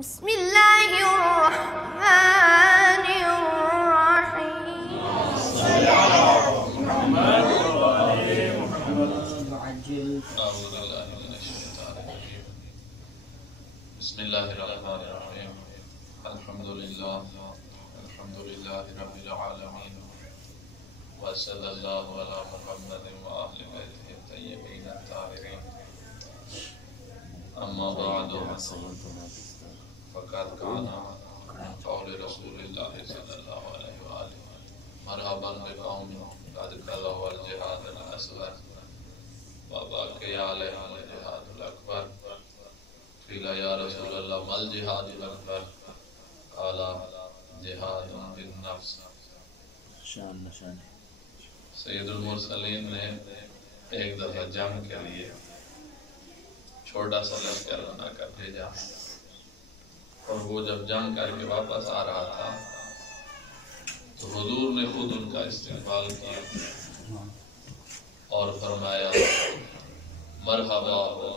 بسم الله الرحمن الرحيم. أعوذ بالله من الشيطان الرجيم. بسم الله الرحمن الرحيم. الحمد لله رب العالمين، وصلى الله على محمد وآل بيته الطيبين الطاهرين. أما بعد، فقد كان قول رسول الله صلى الله عليه وآله مرحبا بقوم قد كلوا الجهاد الأصغر وبقي عليهم الجهاد الأكبر. قيل يا رسول الله ما الجهاد الأكبر؟ قال جهاد بالنفس. سید المرسلین نے ایک دفعہ جنگ کے لیے چھوٹا سا لشکر بنا کر بھیجا، اور وہ جب جنگ کر کے واپس آ رہا تھا تو حضور نے خود ان کا استقبال کیا اور فرمایا مرحبا ہو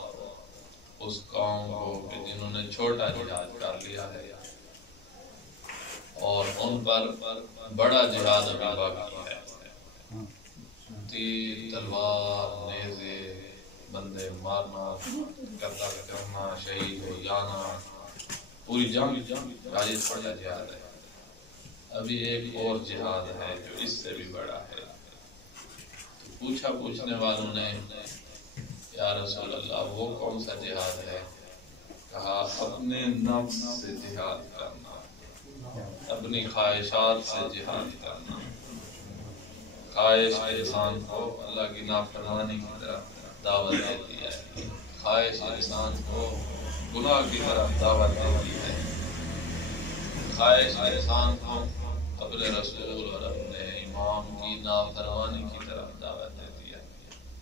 اس قوم کو کہ جنہوں نے چھوٹا جہاد کر لیا ہے اور ان پر بڑا جہاد ابھی باقی ہے. تیر، تلوار، نیزے، بندے مارنا، قتل کرنا، شہید ہو جانا، پوری جنگ راجد پڑا جہاد ہے. ابھی ایک اور جہاد ہے جو اس سے بھی بڑا ہے. پوچھنے والوں نے یا رسول اللہ وہ کون سا جہاد ہے؟ کہا اپنے نفس سے جہاد کرنا، اپنی خواہشات سے جہاد کرنا. خواہش انسان کو اللہ کی نافرمانی کی طرف دعوت دیتی ہے، خواہش انسان کو گناہ کی طرف دعوت دیتی ہے، خواہش انسان کو اپنے رسول اور اپنے امام کی نافرمانی کی طرف دعوت دیتی ہے.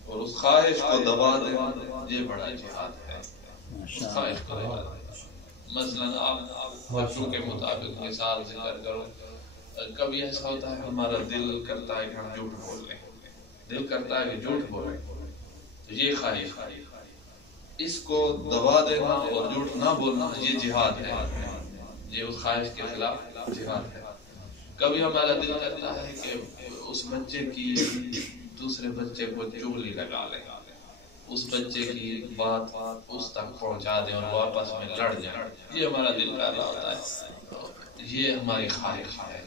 اور اس خواہش کو دبا دینا یہ بڑا جہاد ہے. اس خواہش کو دبا دینا. مثلا آپ بچوں کے مطابق مثال ذکر کرو، کبھی ایسا ہوتا ہے ہمارا دل کرتا ہے کہ ہم جھوٹ بول لیں، دل کرتا ہے کہ جھوٹ بولیں، تو یہ خواہش اس کو دبا دینا اور جھوٹ نہ بولنا یہ جہاد ہے. یہ اس خواہش کے خلاف جہاد ہے. کبھی ہمارا دل کرتا ہے کہ اس بچے کی دوسرے بچے کو چغلی لگا لیں، اس بچے کی بات اس تک پہنچا دیں اور واپس میں لڑ جائیں، یہ ہمارا دل کر رہا ہوتا ہے. یہ ہماری خواہش ہے.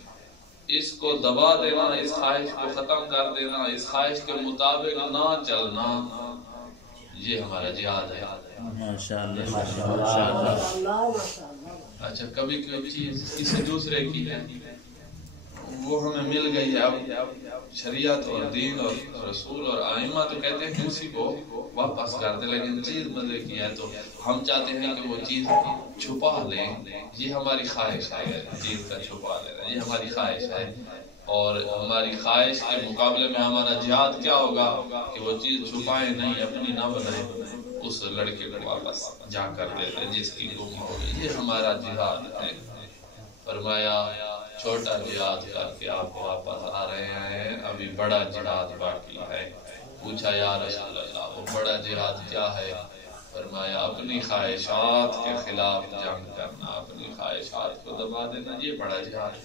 اس کو دبا دینا، اس خواہش کو ختم کر دینا، اس خواہش کے مطابق نہ چلنا، یہ ہمارا جہاد ہے. اچھا کبھی کوئی چیز کسی دوسرے کی ہے، وہ ہمیں مل گئی ہے، اب شریعت اور دین اور رسول اور آئمہ تو کہتے ہیں کہ اسی کو واپس کر دیں، لیکن چیز بدلے کی ہے تو ہم چاہتے ہیں کہ وہ چیز چھپا لیں. یہ ہماری خواہش ہے، چیز کا چھپا لینا یہ ہماری خواہش ہے. اور ہماری خواہش کے مقابلے میں ہمارا جہاد کیا ہوگا کہ وہ چیز چھپائیں نہیں، اپنی نہ بنائیں، اس لڑکے کو واپس جا کر دے دیں جس کی گم ہوگی. یہ ہمارا جہاد ہے. فرمایا چھوٹا جہاد کر کے آپ واپس آ رہے ہیں، ابھی بڑا جہاد باقی ہے. پوچھا یا رسول اللہ وہ بڑا جہاد کیا ہے؟ فرمایا اپنی خواہشات کے خلاف جنگ کرنا، اپنی خواہشات کو دبا دینا، یہ بڑا جہاد ہے.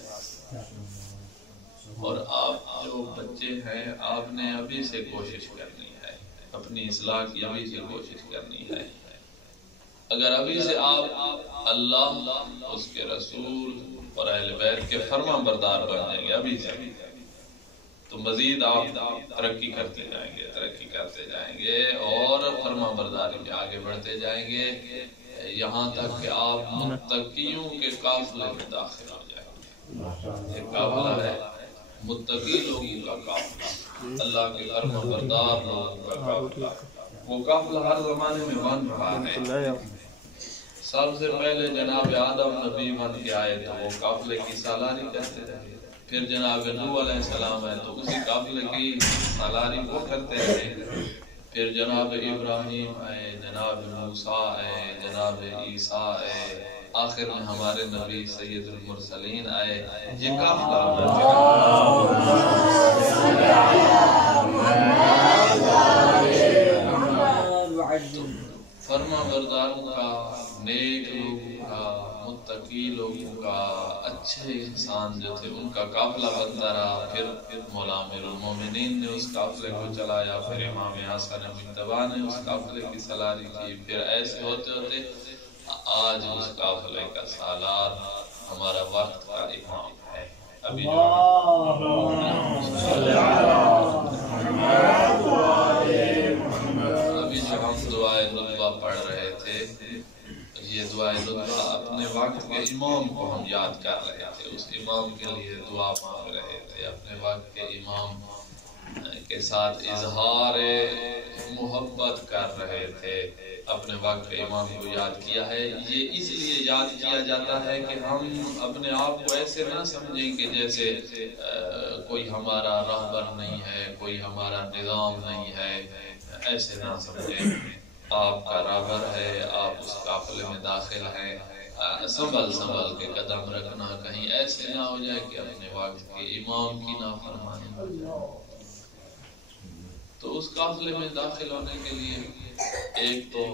اور آپ جو بچے ہیں آپ نے ابھی سے کوشش کرنی ہے، اپنی اصلاح کی ابھی سے کوشش کرنی ہے. اگر ابھی سے آپ اللہ، اس کے رسول اور اہل بیت کے فرما بردار بن جائیں گے ابھی سے، تو مزید آپ ترقی کرتے جائیں گے اور فرما برداری میں آگے بڑھتے جائیں گے، یہاں تک کہ آپ متقیوں کے قافلے میں داخل ہو جائیں گے. ایک قافلہ ہے متقی لوگوں کا قافلہ، اللہ کے فرما بردار لوگوں کا قافلہ. وہ قافلہ ہر زمانے میں بن رہا ہے. سب سے پہلے جناب آدم نبی بن کے آئے تو وہ قافلے کی سالاری کرتے رہے. پھر جناب نوح علیہ السلام ہے تو اسی قافلے کی سالاری وہ کرتے رہے. پھر جناب ابراہیم آئے، جناب موسیٰ آئے، جناب عیسیٰ آئے، آخر میں ہمارے نبی سید المرسلین آئے. یہ قافلہ فرما برداروں کا نیک لوگوں کا، متقی لوگوں کا، اچھے انسان جو تھے ان کا قافلہ بنتا رہا. پھر مولا امیر المومنین نے اس قافلے کو چلایا، پھر امام حسن مجتبی نے اس قافلے کی سالاری کی. پھر ایسے ہوتے ہوتے آج اس قافلے کا سالار ہمارا وقت کا امام ہے. ابھی جو ہم دعائے ندوہ پڑھ رہے تھے، یہ دعائے ندوہ اپنے وقت کے امام کو ہم یاد کر رہے تھے، اس امام کے لیے دعا مانگ رہے تھے، اپنے وقت کے امام کے ساتھ اظہار محبت کر رہے تھے، اپنے وقت کے امام کو یاد کیا ہے. یہ اس لیے یاد کیا جاتا ہے کہ ہم اپنے آپ کو ایسے نہ سمجھیں کہ جیسے کوئی ہمارا راہبر نہیں ہے، کوئی ہمارا نظام نہیں ہے، ایسے نہ سمجھیں. آپ کا راہبر ہے، آپ اس قافلے میں داخل ہیں، سنبھل کے قدم رکھنا، کہیں ایسے نہ ہو جائے کہ اپنے وقت کے امام کی نافرمانی ہو جائے. تو اس قافلے میں داخل ہونے کے لیے ایک تو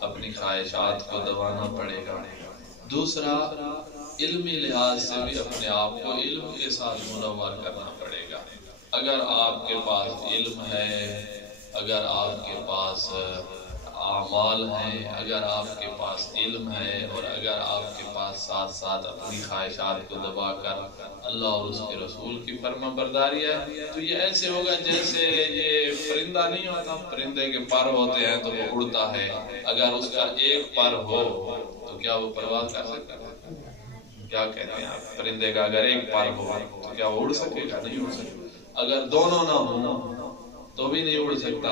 اپنی خواہشات کو دبانا پڑے گا، دوسرا علمی لحاظ سے بھی اپنے آپ کو علم کے ساتھ منور کرنا پڑے گا. اگر آپ کے پاس علم ہے، اگر آپ کے پاس اعمال ہیں، اگر آپ کے پاس علم ہے، اور اگر آپ کے پاس ساتھ ساتھ اپنی خواہشات کو دبا کر اللہ اور اس کے رسول کی فرما برداری ہے، تو یہ ایسے ہوگا جیسے یہ پرندہ نہیں ہوتا، پرندے کے پر ہوتے ہیں تو وہ اڑتا ہے. اگر اس کا ایک پر ہو تو کیا وہ پرواز کر سکتا ہے؟ کیا کہتے ہیں آپ؟ پرندے کا اگر ایک پر ہو تو کیا وہ اڑ سکے گا؟ نہیں اڑ سکے. اگر دونوں نہ ہوں تو بھی نہیں اڑ سکتا.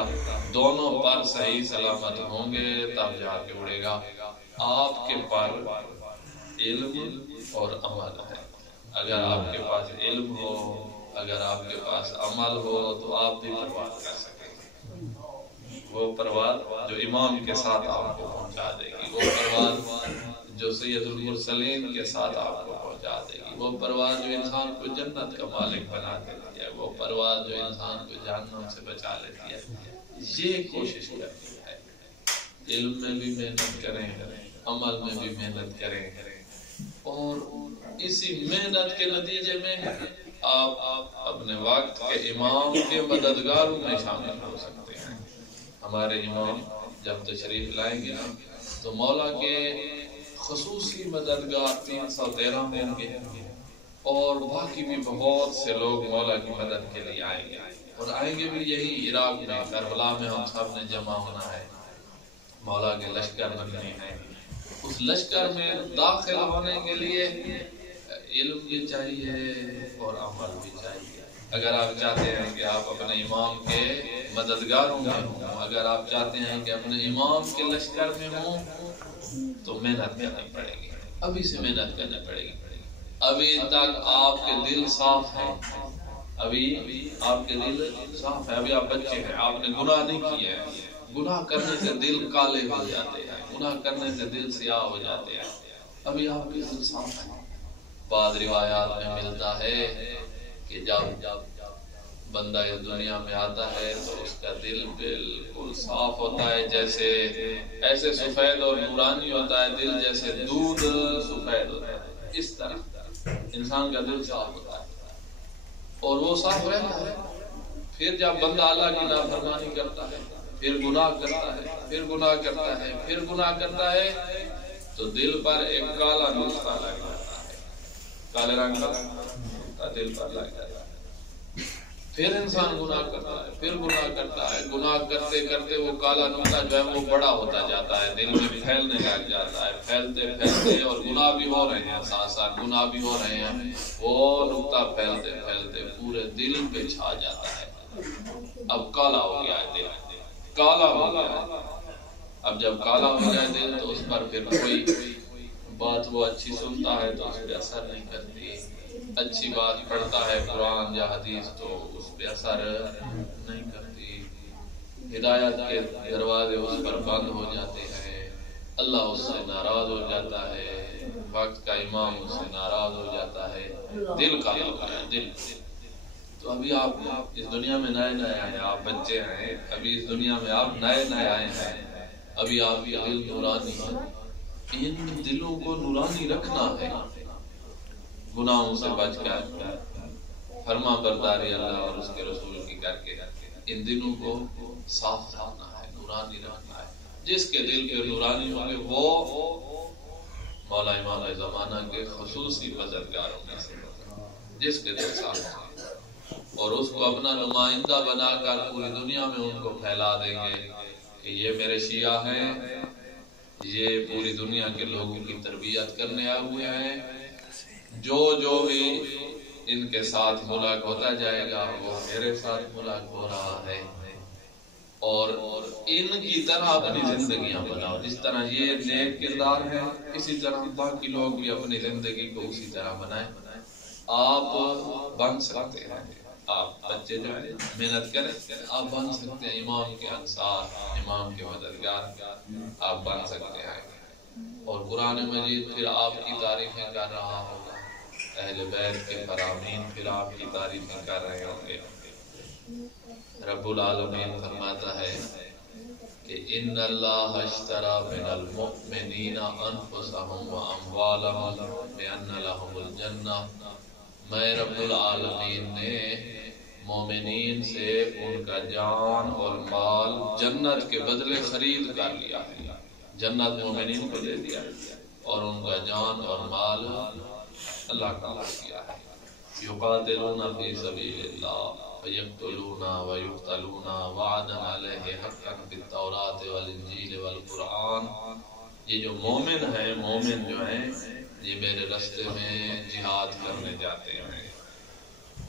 دونوں پر صحیح سلامت ہوں گے تب جا کے اڑے گا. آپ کے پر علم اور عمل ہے. اگر آپ کے پاس علم ہو، اگر آپ کے پاس عمل ہو تو آپ بھی پرواز کر سکیں. وہ پرواز جو امام کے ساتھ آپ کو پہنچا دے گی، وہ پرواز جو سید المرسلین کے ساتھ آپ کو پہنچا دے گی، وہ پرواز جو انسان کو جنت کا مالک بنا دیتی ہے، وہ پرواز جو انسان کو جہنم سے بچا لیتی ہے. یہ کوشش کرنی ہے. علم میں بھی محنت کریں، عمل میں بھی محنت کریں، اور اسی محنت کے نتیجے میں آپ اپنے وقت کے امام کے مددگاروں میں شامل ہو سکتے ہیں. ہمارے امام جب تشریف لائیں گے تو مولا کے خصوصی مددگار 313 ہوں گے، اور باقی بھی بہت سے لوگ مولا کی مدد کے لیے آئیں گے، اور آئیں گے بھی یہی عراق میں، کربلا میں ہم سب نے جمع ہونا ہے، مولا کے لشکر بننے ہیں. اس لشکر میں داخل ہونے کے لیے علم بھی چاہیے اور عمل بھی چاہیے. اگر آپ چاہتے ہیں کہ آپ اپنے امام کے مددگاروں میں ہوں، اگر آپ چاہتے ہیں کہ اپنے امام کے لشکر میں ہوں، تو محنت کرنی پڑے گی. ابھی سے محنت کرنی پڑے گی. ابھی تک آپ کے دل صاف ہیں، ابھی آپ کے دل صاف ہے، ابھی آپ بچے ہیں، آپ نے گناہ نہیں کیے ہیں. گناہ کرنے سے دل کالے ہو جاتے ہیں، گناہ کرنے سے دل سیاہ ہو جاتے ہیں. ابھی آپ کے دل صاف ہیں. بعض روایات میں ملتا ہے کہ جب بندہ اس دنیا میں آتا ہے تو اس کا دل بالکل صاف ہوتا ہے، جیسے ایسے سفید اور نورانی ہوتا ہے دل، جیسے دودھ سفید ہوتا ہے. اس طرح انسان کا دل صاف ہوتا ہے اور وہ صاف رہتا ہے. پھر جب بندہ اللہ کی نافرمانی کرتا ہے، پھر گناہ کرتا ہے، پھر گناہ کرتا ہے، پھر گناہ کرتا ہے، تو دل پر ایک کالا نقطہ لگ جاتا ہے، کالے رنگ کا دل پر لگ جاتا ہے. پھر انسان گناہ کرتا ہے، پھر گناہ کرتا ہے. گناہ کرتے کرتے وہ کالا نقطہ جو ہے وہ بڑا ہوتا جاتا ہے، دل میں پھیلنے لگ جاتا ہے. پھیلتے پھیلتے، اور گناہ بھی ہو رہے ہیں، ساتھ ساتھ گناہ بھی ہو رہے ہیں، وہ نقطہ پھیلتے پھیلتے پورے دل پہ چھا جاتا ہے. اب کالا ہو گیا ہے دل، کالا ہو گیا ہے. اب جب کالا ہو جائے دل تو اس پر پھر کوئی بات وہ اچھی سنتا ہے تو اس پہ اثر نہیں کرتی، اچھی بات پڑھتا ہے قرآن یا حدیث تو اس پہ اثر نہیں کرتی. ہدایت کے دروازے اس پر بند ہو جاتے ہیں، اللہ اس سے ناراض ہو جاتا ہے، وقت کا امام اس سے ناراض ہو جاتا ہے. دل کالا ہو گیا ہے دل. تو ابھی آپ اس دنیا میں نئے نئے آئے ہیں، آپ بچے ہیں، ابھی اس دنیا میں آپ نئے نئے آئے ہیں، ابھی آپ کا دل نورانی ہے. ان دلوں کو نورانی رکھنا ہے، گناہوں سے بچ کر فرما برداری اللہ اور اس کے رسول کی کر کے ان دلوں کو صاف رکھنا ہے، نورانی رکھنا ہے۔ جس کے دل کے نورانی ہوں گے وہ مولا امام زمانہ کے خصوصی مددگاروں میں سے ہوگا، جس کے دل صاف ہوں اور اس کو اپنا نمائندہ بنا کر پوری دنیا میں ان کو پھیلا دیں گے کہ یہ میرے شیعہ ہیں، یہ پوری دنیا کے لوگوں کی تربیت کرنے آئے ہوئے ہیں، جو بھی ان کے ساتھ ملک ہوتا جائے گا وہ میرے ساتھ ملک ہو رہا ہے، اور ان کی طرح اپنی زندگیاں بناؤ۔ جس طرح یہ نیک کردار ہے اسی طرح باقی لوگ بھی اپنی زندگی کو اسی طرح بنائیں۔ آپ بن سکتے ہیں، آپ بچے جو ہیں محنت کریں، آپ بن سکتے ہیں امام کے انصار، امام کے مددگار آپ بن سکتے ہیں، اور قرآن مجید پھر آپ کی تعریفیں کر رہا ہوگا، اہل بیت کے فرامین پھر آپ کی تعریفیں کر رہے ہوں گے۔ رب العالمین فرماتا ہے کہ ان اللہ اشترى من المؤمنین انفسهم واموالهم بان لهم الجنہ، میں رب العالمین نے مومنین سے ان کا جان اور مال جنت کے بدلے خرید کر لیا ہے، جنت مومنین کو دے دیا اور ان کا جان اور مال اللہ کا کیا ہے۔ یقاتلون فی سبیل اللہ فیقتلون ویقتلون وعدا علیہ حقا فی التوراۃ والانجیل والقرآن۔ یہ جو مومن ہیں، مومن جو ہیں یہ میرے راستے میں جہاد کرنے جاتے ہیں،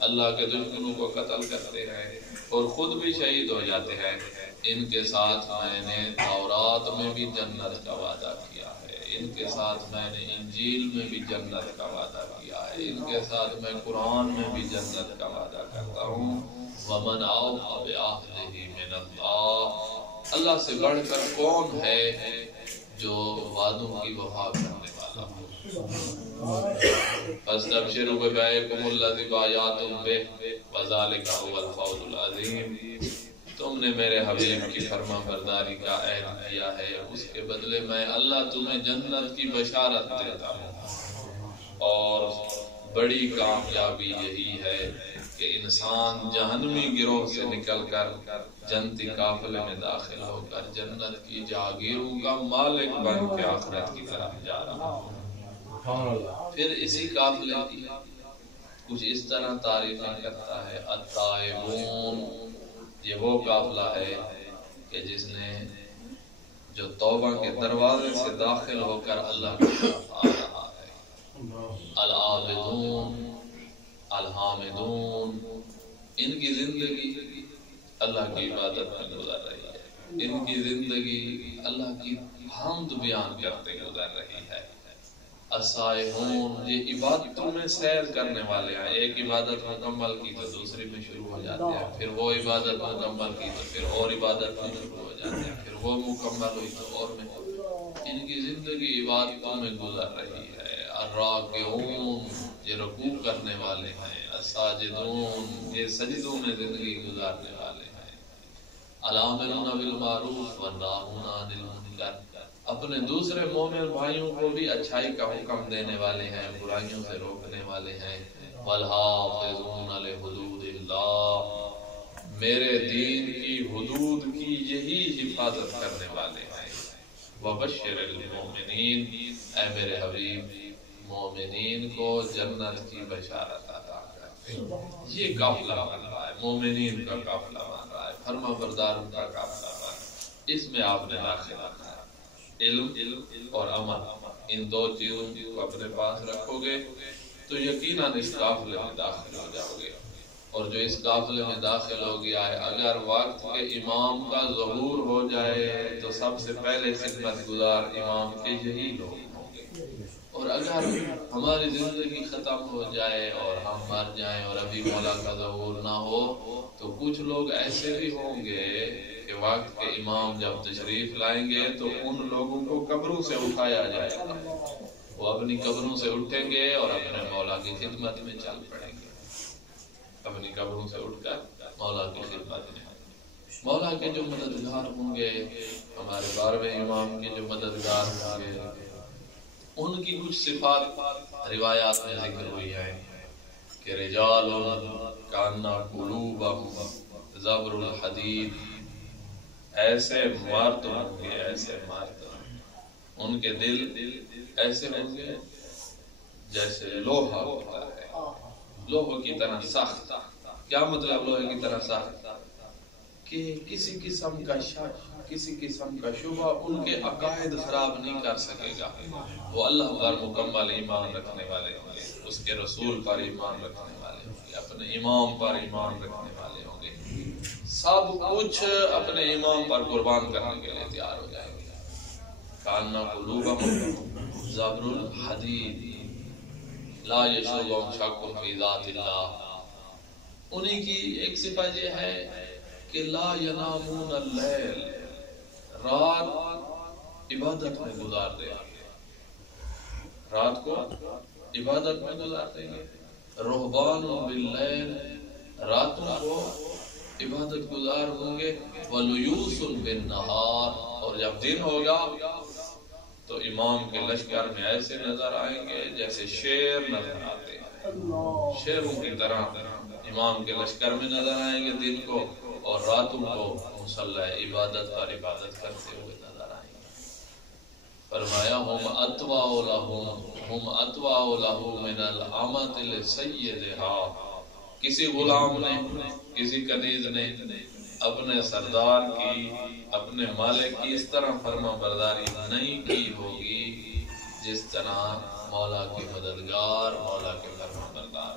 اللہ کے دشمنوں کو قتل کرتے ہیں اور خود بھی شہید ہو جاتے ہیں، ان کے ساتھ میں نے تورات میں بھی جنت کا وعدہ کیا ہے، ان کے ساتھ میں نے انجیل میں بھی جنت کا وعدہ کیا ہے، ان کے ساتھ میں قرآن میں بھی جنت کا وعدہ کرتا ہوں۔ وَمَنْ أَوْفَىٰ بِعَهْدِهِ مِنَ اللَّهِ، اللہ سے بڑھ کر کون ہے جو وعدوں کی وفا کرنے والا ہو۔ فَاسْتَبْشِرُوا بِبَيْعِكُمُ الَّذِي بَایَعْتُم بِهِ وَذَٰلِکَ هُوَ الْفَوْزُ الْعَظِیمُ۔ تم نے میرے حبیب کی فرما برداری کا عہد کیا ہے، اس کے بدلے میں اللہ تمہیں جنت کی بشارت دیتا ہوں، اور بڑی کامیابی یہی ہے کہ انسان جہنمی گروہ سے نکل کر جنتی قافلے میں داخل ہو کر جنت کی جاگیروں کا مالک بن کے آخرت کی طرف جا رہا ہو۔ پھر اسی قافلے کی کچھ اس طرح تعریفیں کرتا ہے، التائبون، یہ وہ قافلہ ہے کہ جس نے جو توبہ کے دروازے سے داخل ہو کر اللہ کی طرف آ رہا ہے۔ العابدون، الحامدون، ان کی زندگی اللہ کی عبادت میں گزر رہی ہے، ان کی زندگی اللہ کی حمد بیان کرتے گزر رہی ہے۔ السائحون، یہ عبادتوں میں سیر کرنے والے ہیں، ایک عبادت مکمل کی تو دوسری میں شروع ہو جاتے ہیں، پھر وہ عبادت مکمل کی تو پھر اور عبادت میں شروع ہو جاتے ہیں، پھر وہ مکمل ہوئی تو اور میں، ان کی زندگی عبادتوں میں گزر رہی ہے۔ الراکعون، یہ رکوع کرنے والے ہیں۔ الساجدون، یہ سجدوں میں زندگی گزارنے والے ہیں۔ العاملون بالمعروف والناہون عن المنکر، اپنے دوسرے مومن بھائیوں کو بھی اچھائی کا حکم دینے والے ہیں، برائیوں سے روکنے والے ہیں۔ والحافظون لحدود اللہ، میرے دین کی حدود کی یہی حفاظت کرنے والے ہیں۔ وبشر المؤمنین، اے میرے حبیب مومنین کو جنت کی بشارت عطا کرتے۔ یہ قافلہ بن رہا ہے، مومنین کا قافلہ بن رہا ہے، فرما برداروں کا قافلہ بن رہا ہے۔ اس میں آپ نے داخل رکھا ہے علم اور عمل، ان دو چیزوں کو اپنے پاس رکھو گے تو یقیناً اس قافلے میں داخل ہو جاؤ گے، اور جو اس قافلے میں داخل ہو گیا ہے اگر وقت کے امام کا ظہور ہو جائے تو سب سے پہلے خدمت گزار امام کے یہی لوگ ہوں گے، اور اگر ہماری زندگی ختم ہو جائے اور ہم مر جائیں اور ابھی مولا کا ظہور نہ ہو تو کچھ لوگ ایسے بھی ہوں گے کہ وقت کے امام جب تشریف لائیں گے تو ان لوگوں کو قبروں سے اٹھایا جائے گا، وہ اپنی قبروں سے اٹھیں گے اور اپنے مولا کی خدمت میں چل پڑیں گے، اپنی قبروں سے اٹھ کر مولا کی خدمت میں۔ مولا کے جو مددگار ہوں گے، ہمارے 12ویں امام کے جو مددگار ہوں گے، ان کی کچھ صفات روایات میں ذکر ہوئی ہے کہ رجال کانا قلوبہم زبر الحدید، ایسے مرد ہوں گے، ایسے مرد ان کے دل ایسے ہوں گے جیسے لوہا ہوتا ہے، لوہے کی طرح سخت۔ کیا مطلب لوہے کی طرح سخت؟ کہ کسی قسم کا شک، کسی قسم کا شبہ ان کے عقائد خراب نہیں کر سکے گا۔ وہ اللہ پر مکمل ایمان رکھنے والے ہوں گے، اس کے رسول پر ایمان رکھنے والے ہوں گے، اپنے امام پر ایمان رکھنے والے ہوں گے، سب کچھ اپنے امام پر قربان کرنے کے لیے تیار ہو جائیں گے۔ کاننا قلوبہم زبر الحدید لا یشغلہم شک فی ذات اللہ۔ انہی کی ایک صفت یہ ہے کہ لا ینامون اللیل، رات عبادت میں گزار دیں گے، رات کو عبادت میں گزار دیں گے۔ رہبان باللیل، راتوں کو عبادت گزار ہوں گے۔ ولیوس بالنہار، اور جب دن ہوگا تو امام کے لشکر میں ایسے نظر آئیں گے جیسے شیر نظر آتے ہیں، شیروں کی طرح امام کے لشکر میں نظر آئیں گے دن کو، اور راتوں کو مصلی عبادت پر عبادت کرتے ہوئے نظر آئیں گے۔ فرمایا ہم اتواء لہ من الامۃ لسیدہا، کسی غلام نے، کسی کنیز نے اپنے سردار کی، اپنے مالک کی اس طرح فرما برداری نہیں کی ہوگی جس طرح مولا کے مددگار، مولا کے فرما بردار،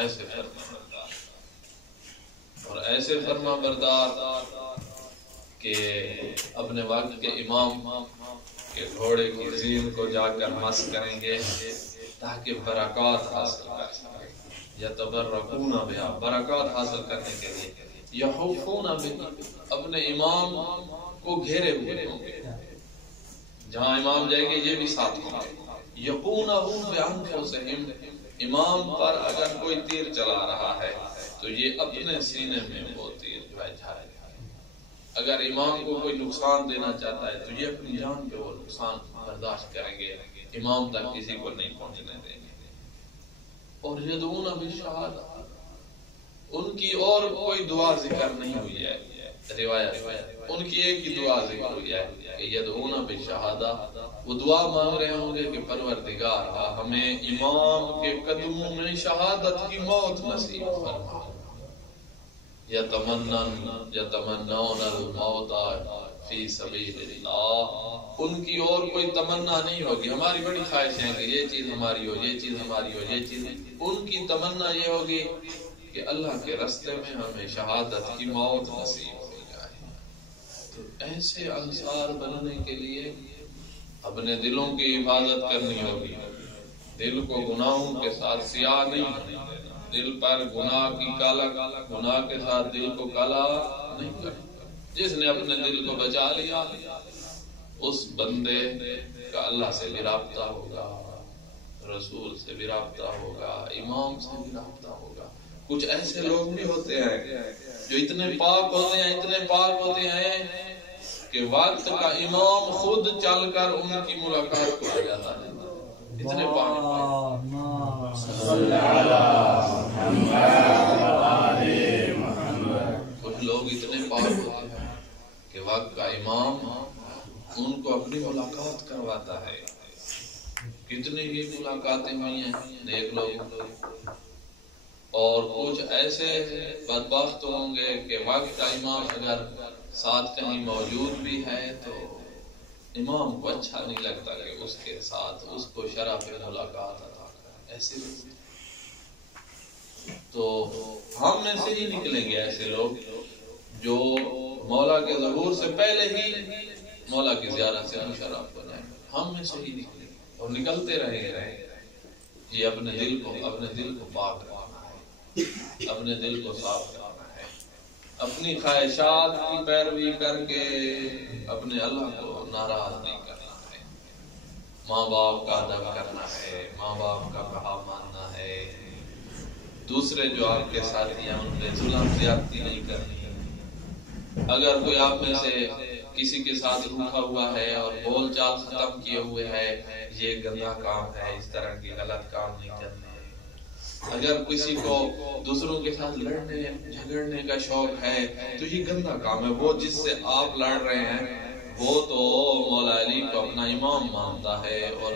ایسے فرما بردار، اور ایسے فرما بردار کہ اپنے وقت کے امام کے گھوڑے کی زین کو جا کر مس کریں گے تاکہ برکات حاصل کر سکیں، یتبرکون بہا، برکات حاصل کرنے کے لیے، یحفون بہا، اپنے امام کو گھیرے ہوئے ہوں گے، جہاں امام جائے گے یہ بھی ساتھ ہوں گے۔ یقونہ بانفسہم، امام پر اگر کوئی تیر چلا رہا ہے تو یہ اپنے سینے میں وہ تیر جو ہے جھائے گا، اگر امام کو کوئی نقصان دینا چاہتا ہے تو یہ اپنی جان پہ وہ نقصان برداشت کریں گے، امام تک کسی کو نہیں پہنچنے دیں گے۔ اور یدعون بالشہادہ، ان کی اور کوئی دعا ذکر نہیں ہوئی ہے روایت میں، ان کی ایک ہی دعا ذکر ہوئی ہے کہ یدعون بالشہادہ، وہ دعا مانگ رہے ہوں گے کہ پروردگار ہمیں امام کے قدموں میں شہادت کی موت نصیب فرما۔ یتمنون الموت فی سبیل اللہ، ان کی اور کوئی تمنا نہیں ہوگی، ہماری بڑی خواہش ہے کہ یہ چیز ہماری ہو، یہ چیز ہماری ہو، یہ چیز، ان کی تمنا یہ ہوگی کہ اللہ کے راستے میں ہمیں شہادت کی موت نصیب ہو جائے۔ تو ایسے انصار بننے کے لیے اپنے دلوں کی حفاظت کرنی ہوگی، دل کو گناہوں کے ساتھ سیاہ نہیں ہونے دینا، دل پر گناہ کی کالا، گناہ کے ساتھ دل کو کالا نہیں کرنا۔ جس نے اپنے دل کو بچا لیا اس بندے کا اللہ سے بھی رابطہ ہوگا، رسول سے بھی رابطہ ہوگا، امام سے بھی رابطہ ہوگا۔ کچھ ایسے لوگ بھی ہوتے ہیں جو اتنے پاک ہوتے ہیں، اتنے پاک ہوتے ہیں کہ وقت کا امام خود چل کر ان کی ملاقات کو آ جاتا ہے، اتنے پاک۔ کچھ لوگ اتنے پاک ہوتے ہیں کہ وقت کا امام ان کو اپنی ملاقات کرواتا ہے۔ کتنی ہی ملاقاتیں ہوئی ہیں نیک لوگ، اور کچھ ایسے بدبخت ہوں گے کہ وقت کا امام اگر ساتھ کہیں موجود بھی ہے تو امام کو اچھا نہیں لگتا کہ اس کے ساتھ اس کو شرف ملاقات عطا کرے، ایسے لوگ۔ تو ہم میں سے ہی نکلیں گے ایسے لوگ جو مولا کے ظہور سے پہلے ہی مولا کی زیارت سے مشرف ہو جائیں، ہم میں سے ہی نکلیں گے اور نکلتے رہیں گے۔ یہ اپنے دل کو پاک رکھنا ہے، اپنے دل کو صاف رکھنا ہے، اپنی خواہشات کی پیروی کر کے اپنے اللہ کو ناراض نہیں کرنا ہے، ماں باپ کا ادب کرنا ہے، ماں باپ کا کہا ماننا ہے، دوسرے جو آپ کے ساتھی ہیں ان پہ ظلم زیادتی نہیں کرنی۔ اگر کوئی آپ میں سے کسی کے ساتھ روٹھا ہوا ہے اور بول چال ختم کیے ہوئے ہے، یہ گندا کام ہے، اس طرح کے غلط کام نہیں کرنے۔ اگر کسی کو دوسروں کے ساتھ لڑنے جھگڑنے کا شوق ہے تو یہ گندا کام ہے۔ وہ جس سے آپ لڑ رہے ہیں وہ تو مولا علی کو اپنا امام مانتا ہے، اور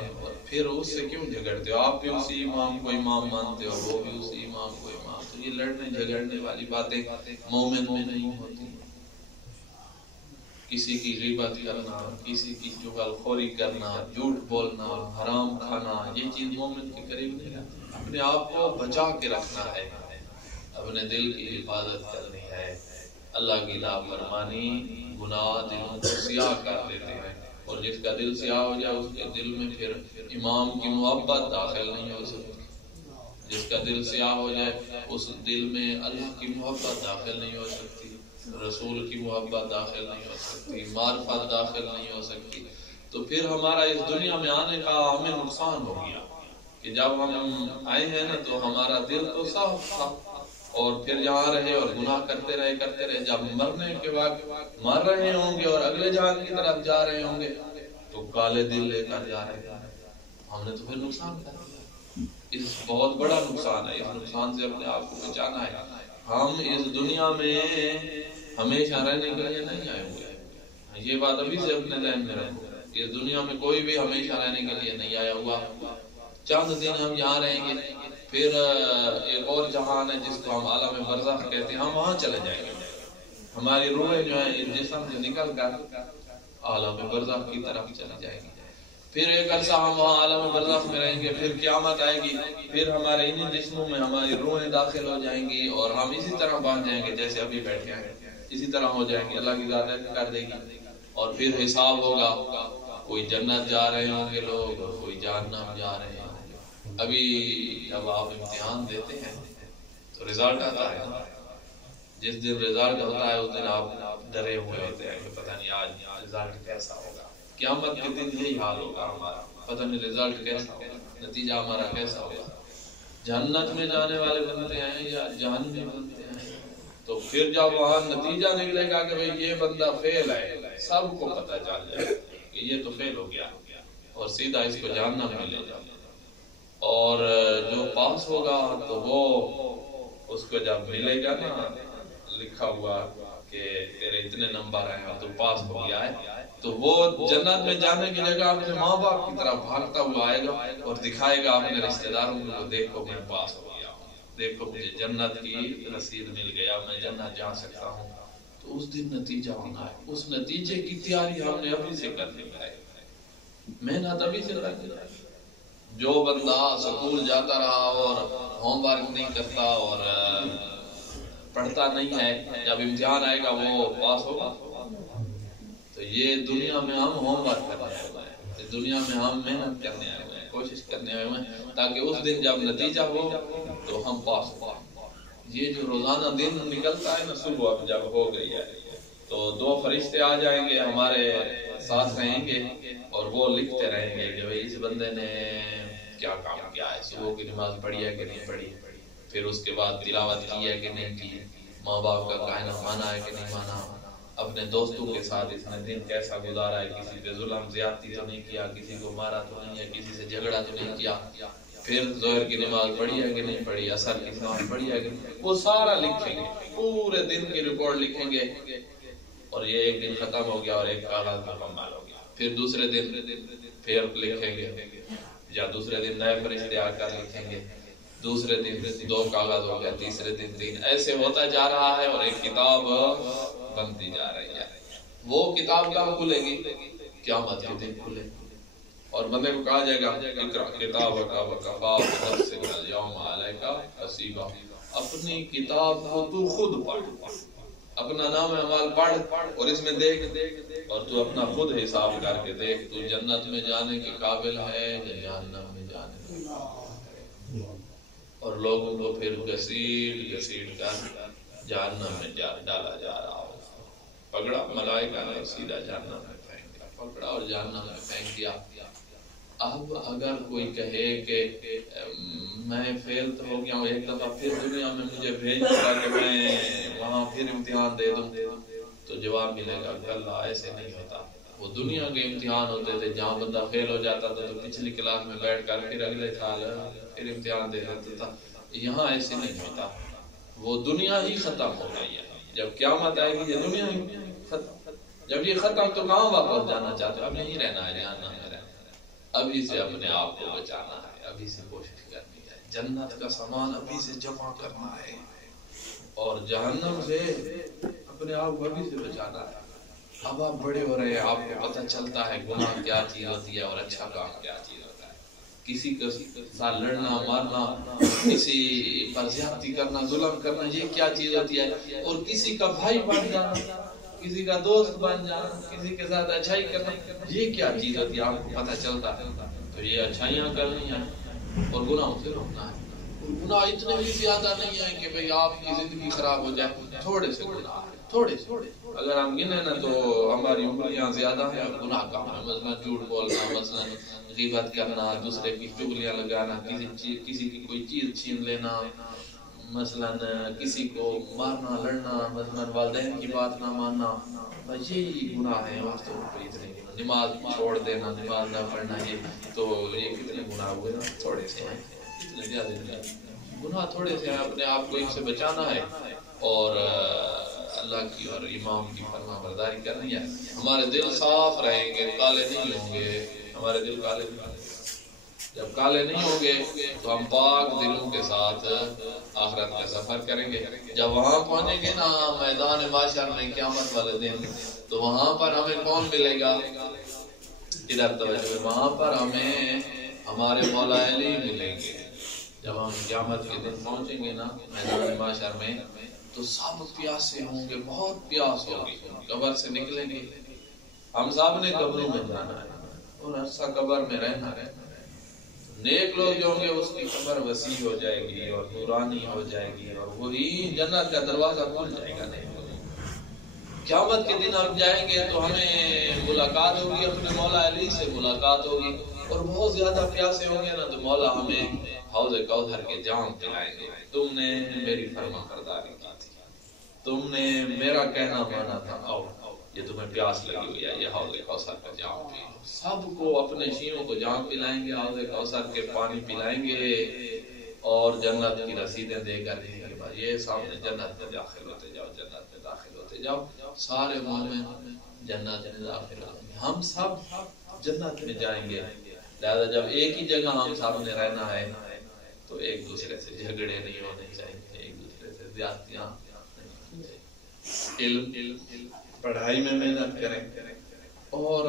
پھر اس سے کیوں جھگڑتے ہو؟ آپ بھی اسی امام کو امام مانتے ہو، وہ بھی اسی امام کو امام۔ تو یہ لڑنے جھگڑنے والی باتیں مومن میں نہیں ہوتی۔ کسی کی غیبت کرنا، کسی کی چغل خوری کرنا، جھوٹ بولنا، حرام کھانا، یہ چیز مومن کے قریب نہیں رہتی۔ اپنے آپ کو بچا کے رکھنا ہے، اپنے دل کی حفاظت کرنی ہے۔ اللہ کی نافرمانی گناہ دلوں کو سیاہ کر دیتے ہیں، اور جس کا دل سیاہ ہو جائے اس کے دل میں پھر امام کی محبت داخل نہیں ہو سکتی۔ جس کا دل سیاہ ہو جائے اس دل میں اللہ کی محبت داخل نہیں ہو سکتی، رسول کی محبت داخل نہیں ہو سکتی، معرفت داخل نہیں ہو سکتی۔ تو پھر ہمارا اس دنیا میں آنے کا ہمیں نقصان ہو گیا کہ جب ہم آئے ہیں نا تو ہمارا دل تو صاف تھا، اور پھر یہاں رہے اور گناہ کرتے رہے، جب مرنے کے بعد مر رہے ہوں گے اور اگلے جہان کی طرف جا رہے ہوں گے تو کالے دل لے کر جا رہے ہیں۔ ہم نے تو پھر نقصان کر دیا، اس بہت بڑا نقصان ہے۔ اس نقصان سے اپنے آپ کو بچانا ہے۔ ہم اس دنیا میں ہمیشہ رہنے کے لیے نہیں آئے ہوئے ہیں، یہ بات ابھی سے اپنے ذہن میں رکھو۔ اس دنیا میں کوئی بھی ہمیشہ رہنے کے لیے نہیں آیا ہوا، چند دن ہم یہاں رہیں گے، پھر ایک اور جہان ہے جس کو ہم عالم برزخ کہتے ہیں، ہم وہاں چلے جائیں گے۔ ہماری روحیں جو ہیں اس جسم سے نکل کر عالم برزخ کی طرف چلی جائیں گی۔ پھر ایک عرصہ ہم وہاں عالم برزخ میں رہیں گے، پھر قیامت آئے گی، پھر ہمارے انہی جسموں میں ہماری روحیں داخل ہو جائیں گی، اور ہم اسی طرح باندھ جائیں گے جیسے ابھی بیٹھے ہیں، اسی طرح ہو جائیں گے۔ اللہ کی ذات کر دے گی، اور پھر حساب ہوگا۔ کوئی جنت جا رہے ہوں گے لوگ، اور کوئی جہنم جا رہے ہوں گے۔ ابھی جب آپ امتحان دیتے ہیں تو رزلٹ آتا ہے، جس دن رزلٹ ہوتا ہے اس دن آپ ڈرے ہوئے ہوتے ہیں کہ پتہ نہیں آج رزلٹ کیسا ہوگا۔ قیامت کے دن یہی حال ہوگا ہمارا، پتہ نہیں رزلٹ کیسا ہوگا، نتیجہ ہمارا کیسا ہوگا۔ جنت میں جانے والے بنتے ہیں یا جہنم میں بنتے ہیں، تو پھر جب وہاں نتیجہ نکلے گا کہ بھئی یہ بندہ فیل ہے، سب کو پتہ چل جائے کہ یہ تو فیل ہو گیا، اور سیدھا اس کو جہنم میں لے جاؤ۔ اور جو پاس ہوگا تو وہ اس کو جب ملے گا نا لکھا ہوا کہ تیرے اتنے نمبر آئے اور تو پاس ہو گیا ہے، تو وہ جنت میں جانے کی جگہ اپنے ماں باپ کی طرف بھاگتا ہوا آئے گا اور دکھائے گا اپنے رشتہ داروں کو، دیکھو میں پاس ہو گیا ہوں، دیکھو مجھے جنت کی رسید مل گیا، میں جنت جا سکتا ہوں۔ تو اس دن نتیجہ ہونا ہے، اس نتیجے کی تیاری ہم نے ابھی سے کرنی ہے، محنت ابھی سے کرنی ہے۔ جو بندہ سکول جاتا رہا اور ہوم ورک نہیں کرتا اور پڑھتا نہیں ہے، جب امتحان آئے گا وہ پاس ہوگا؟ تو یہ دنیا میں ہم ہوم ورک کرنے آئے ہوئے ہیں، اس دنیا میں ہم محنت کرنے آئے ہوئے ہیں، کوشش کرنے آئے ہوئے ہیں تاکہ اس دن جب نتیجہ ہو تو ہم پاس ہو۔ یہ جو روزانہ دن نکلتا ہے نا، صبح جب ہو گئی ہے تو دو فرشتے آ جائیں گے، ہمارے ساتھ رہیں گے اور وہ لکھتے رہیں گے کہ بھئی اس بندے نے کیا کام کیا ہے، صبح کی نماز پڑھی ہے کہ نہیں پڑھی، پھر اس کے بعد تلاوت کی ہے کہ نہیں کی، ماں باپ کا کہنا مانا ہے کہ نہیں مانا، اپنے دوستوں کے ساتھ اس نے دن کیسا گزارا ہے، کسی پہ ظلم زیادتی تو نہیں کیا، کسی کو مارا تو نہیں ہے، کسی سے جھگڑا تو نہیں کیا، پھر ظہر کی نماز پڑھی ہے کہ نہیں پڑھی، عصر کی نماز پڑھی ہے کہ نہیں، وہ سارا لکھیں گے، پورے دن کی رپورٹ لکھیں گے۔ اور یہ ایک دن ختم ہو گیا اور ایک کاغذ مکمل ہو گیا، پھر دوسرے دن پھر لکھیں گے، یا دوسرے دن نئے فرشتے آ کر لکھیں گے، دوسرے دن دو کاغذ ہو گیا، تیسرے دن تین، ایسے ہوتا جا رہا ہے اور ایک کتاب بنتی جا رہی ہے۔ وہ کتاب کہاں کھلے گی؟ قیامت کے دن کھلے گی، اور بندے کو کہا جائے گا اقرأ کتابک وکفیٰ بنفسک اليوم علیک حسیبا، اپنی کتاب کو تو خود پڑھ، اپنا نام اعمال پڑھ اور اس میں دیکھ، اور تو اپنا خود حساب کر کے دیکھ، تو جنت میں جانے کے قابل ہے یا جہنم میں جانے کے قابل ہے۔ اور لوگوں کو پھر گھسیٹ گھسیٹ کر جہنم میں ڈالا جا رہا ہو، پکڑا ملائکہ نے سیدھا جہنم میں پھینک دیا، پکڑا اور جہنم میں پھینک دیا۔ اب اگر کوئی کہے کہ میں فیل تو ہو گیا ہوں، ایک دفعہ پھر دنیا میں مجھے بھیج دیا کہ میں وہاں پھر امتحان دے دوں، تو جواب ملے گا کہ اللہ ایسے نہیں ہوتا. وہ دنیا کے امتحان ہوتے تھے جہاں بندہ فیل ہو جاتا تھا تو پچھلی کلاس میں بیٹھ کر پھر اگلے سال پھر امتحان دے دیتا تھا. یہاں ایسے نہیں ہوتا. وہ دنیا ہی ختم ہو گئی ہے. جب قیامت آئے گی یہ دنیا ہی ختم. جب یہ ختم تو کہاں واپس جانا چاہتے ہو؟ اب یہیں رہنا ہے، جہاں نہ رہنا. ابھی سے اپنے آپ کو بچانا ہے، ابھی سے کوشش کرنی ہے. جنت کا سامان ابھی سے جمع کرنا ہے اور جہنم سے اپنے آپ کو ابھی سے بچانا ہے. اب آپ بڑے ہو رہے ہیں، آپ کو پتہ چلتا ہے گناہ کیا چیز ہوتی ہے اور اچھا کام کیا چیز ہوتا ہے. کسی کے ساتھ لڑنا مارنا، کسی پر زیادتی کرنا، ظلم کرنا، یہ کیا چیز ہوتی ہے. اور کسی کا بھائی بن جانا، کسی کا دوست بن جانا، کسی کے ساتھ اچھائی کرنا، یہ کیا چیز ہوتی ہے آپ کو پتہ چلتا ہے. تو یہ اچھائیاں کرنی ہیں اور گناہوں سے روکنا ہے. گناہ اتنے بھی زیادہ نہیں ہے کہ بھئی آپ کی زندگی خراب ہو جائے. تھوڑے سے گناہ ہے، تھوڑے سے. اگر ہم گنے نا تو ہماری انگلیاں زیادہ ہیں اور گناہ کم ہے. مثلا جھوٹ بولنا، مثلا غیبت کرنا، دوسرے کی چغلیاں لگانا، کسی کی کوئی چیز چھین لینا، مثلا کسی کو مارنا لڑنا، مثلا والدین کی بات نہ ماننا، یہ گناہ ہیں. اور تو اتنے نماز چھوڑ دینا، نماز نہ پڑھنا، یہ کتنے گناہ ہوئے نا؟ تھوڑے سے ہیں. اتنے زیادہ گناہ تھوڑے سے ہیں. اپنے آپ کو ان سے بچانا ہے اور اللہ کی اور امام کی فرما برداری کرنی ہے. ہمارے دل صاف رہیں گے، کالے نہیں ہوں گے. ہمارے دل کالے نہیں ہوں گے. جب کالے نہیں ہوں گے تو ہم پاک دلوں کے ساتھ آخرت کا سفر کریں گے. جب وہاں پہنچیں گے نا میدان محشر میں قیامت والے دن، تو وہاں پر ہمیں کون ملے گا؟ ادھر توجہ. وہاں پر ہمیں ہمارے مولا علی ملیں گے. جب ہم قیامت کے دن پہنچیں گے نا میدان محشر میں تو سب پیاسے ہوں گے، بہت پیاس ہوگی. قبر سے نکلیں گے. ہم سب نے قبروں میں جانا ہے اور عرصہ قبر میں رہنا ہے. نیک لوگ جو ہوں گے اس کی قبر وسیع ہو جائے گی اور نورانی ہو جائے گی اور وہی جنت کا دروازہ کھل جائے گا. نہیں قیامت کے دن ہم جائیں گے تو ہمیں ملاقات ہوگی، اپنے مولا علی سے ملاقات ہوگی. اور بہت زیادہ پیاسے ہوں گے نا تو مولا ہمیں حوض کوثر کے جام پلائیں گے. تم نے میری فرما برداری کی تھی، تم نے میرا کہنا مانا تھا، آؤ یہ تمہیں پیاس لگی ہوئی ہے، یہ حوض کوثر کا جام پی. سب کو اپنے شیعوں کو جام پلائیں گے، حوض کوثر کے پانی پلائیں گے اور جنت کی رسیدیں دے کر دیں گے. یہ سامنے جنت میں داخل ہوتے جاؤ، جنت میں داخل ہوتے جاؤ. سارے مومن جنت میں داخل ہوتے ہیں. ہم سب جنت میں جائیں گے. لہذا جب ایک ہی جگہ ہم سب نے رہنا ہے تو ایک دوسرے سے جھگڑے نہیں ہونے چاہیے، ایک دوسرے سے زیادتیاں نہیں ہونی چاہیے. علم پڑھائی میں محنت کریں اور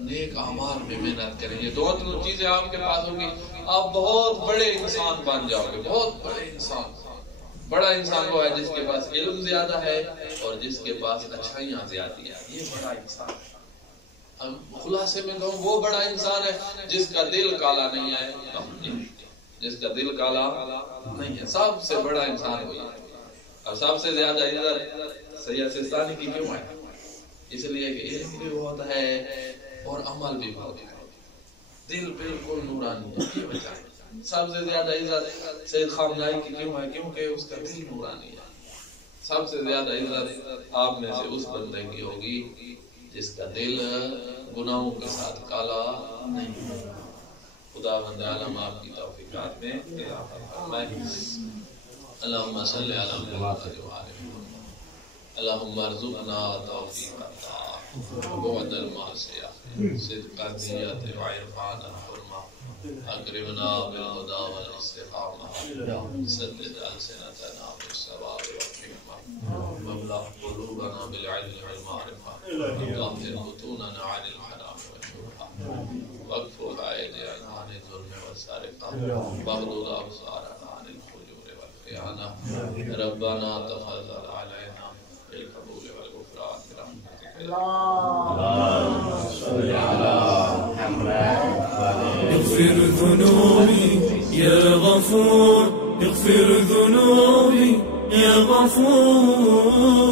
نیک اعمال میں محنت کریں. یہ دونوں چیزیں آپ کے پاس ہوں گی، آپ بہت بڑے انسان بن جاؤ گے. بہت بڑے انسان. بڑا انسان وہ ہے جس کے پاس علم زیادہ ہے اور جس کے پاس اچھائیاں زیادہ ہیں. یہ بڑا انسان ہے. خلاصے میں کہوں وہ بڑا انسان ہے جس کا دل کالا نہیں ہے، جس کا دل کالا نہیں ہے. سب سے بڑا انسان وہی ہے. اور سب سے زیادہ عزت سید سستانی کی کیوں ہے؟ اس لیے کہ علم بھی بہت ہے اور عمل بھی بہت ہے. دل بالکل نورانی ہے. یہ وجہ ہے. سب سے زیادہ عزت سید خامنائی کی کیوں ہے؟ کیونکہ اس کا دل نورانی ہے. سب سے زیادہ عزت آپ میں سے اس بندے کی ہوگی جس کا دل گناہوں کے ساتھ کالا نہیں ہے. خدا بند عالم آپ کی توفیقات میں اضافہ فرمائے. اللہم صلی علی محمد و آل محمد. اللہم ارزقنا توفیق الطاعة وبعد المعصیہ صدق النیت وعرفان الحرمہ. اکرمنا بالہدى والاستقامہ. سدد السنتنا بالصواب والحکمہ. وابلغ قلوبنا بالعلم والمعرفہ. وطهر بطوننا عن الحرام والشبهة. واكف أيدينا عن الظلم والسرقة. واغضض أبصارنا عن الفجور والخيانة. ربنا تفضل علينا بالقبول والغفران برحمتك. اللهم صل على محمد. اغفر ذنوبي يا غفور، اغفر ذنوبي يا غفور.